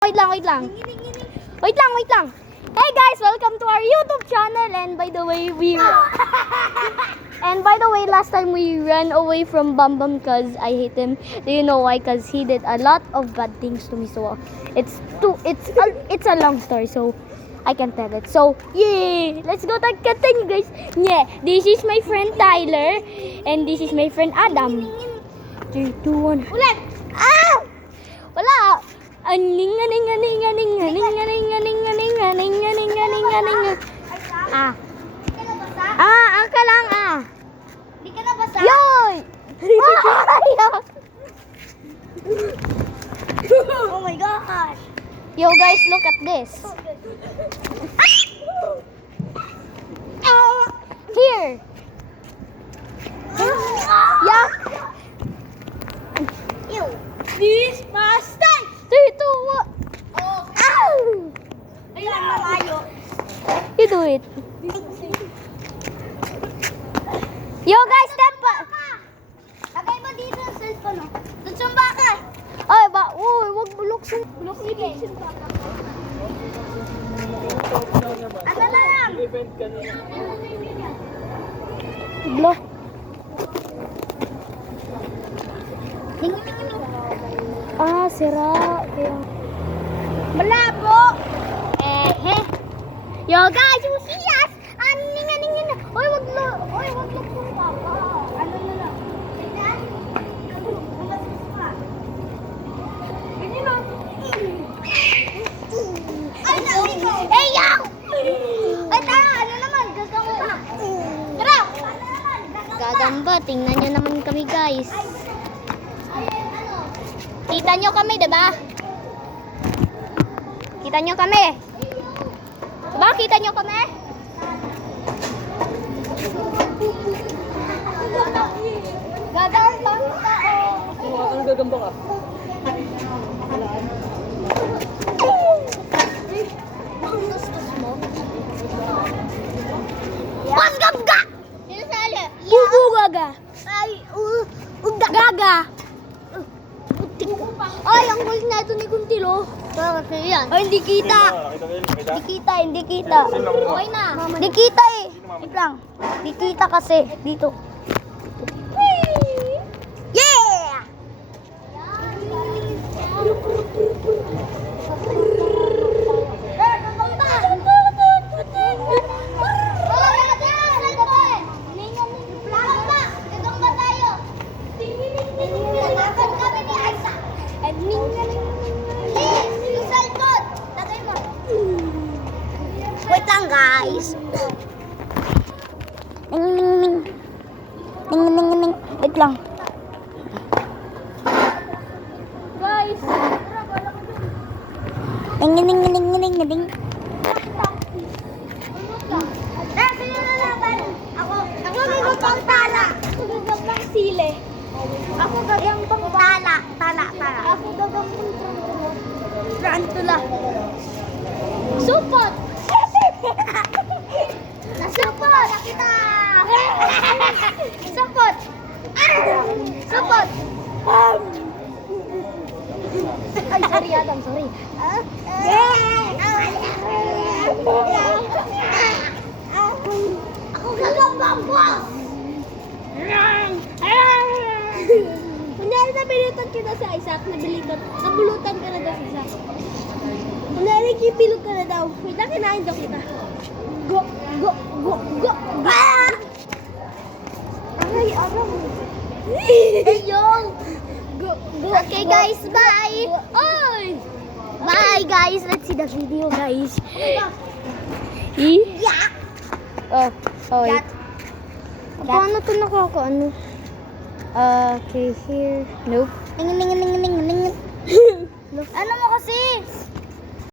Wait lang. Wait lang. Hey guys, welcome to our YouTube channel. And by the way, last time we ran away from Bambam because I hate him. Do you know why? Because he did a lot of bad things to me. So it's a long story. So I can tell it. So yay! Let's go continue, guys. Yeah, this is my friend Tyler, and this is my friend Adam. 3, 2, 1. Ulit! Ah! Wala. Angka lang Di ka nabasa? Yoy! Oh my gosh! Yo guys, look at this. Here. Yeah. Ew! This bastard! 3, 2, 1. Oh! Ow! Ayun, malayo. You do it. Yo guys, step pa. Lagay mo dito ang cellphone, no? Tutsumba ka! Ay, wag buloksin. Sige. Ano na lang? Blo. Sira. Kaya. Malabo! Yo guys, you see us? Aning. Oy, wag lumpa ka. Ano na lang? Tignan? Umasis pa. Ganyan o. Ay, nauli ko! Hey, yo! Ay, tara! Ano naman? Gagamba! Tara! Gagamba, tingnan nyo naman kami guys. Ay, ano? Kita nyo kami, diba? Kita nyo kami. Diba? Kita nyo kami? Gagal lang tao. Ano gagamba ka? Ang gustos mo? Pasgam ka! Sino sali? Gaga. Ay, Gaga. Ay, ang kulit na ito ni Kuntilo. bakit yan? Ay, hindi kita. Hindi kita. Okay na. Hindi kita eh. Wait lang. Hindi kita kasi. Dito. Yeah! Wait lang guys. Ning. Wait lang. Guys. Ning. Ako gagambang tala. Ako gagambang sile. Ako gagambang tala. Ako gagambang tarantula. Supot. Supot! Kita! Supot! Supot! Ay, sorry Adam, sorry. Ako gagambang boss! Kunyari nabilutan kita sa Isaac, nabulutan ka na daw sa Isaac. Kunyari kipilog ka na daw, wait lang, kinain daw kita. Go! Aray, aram. Ayong! Go! Okay guys, bye! Oy! Bye guys, let's see the video guys. Yak! Wait. Yak. Paano ito nakakaano? Okay, here. Nope. Ano mo kasi?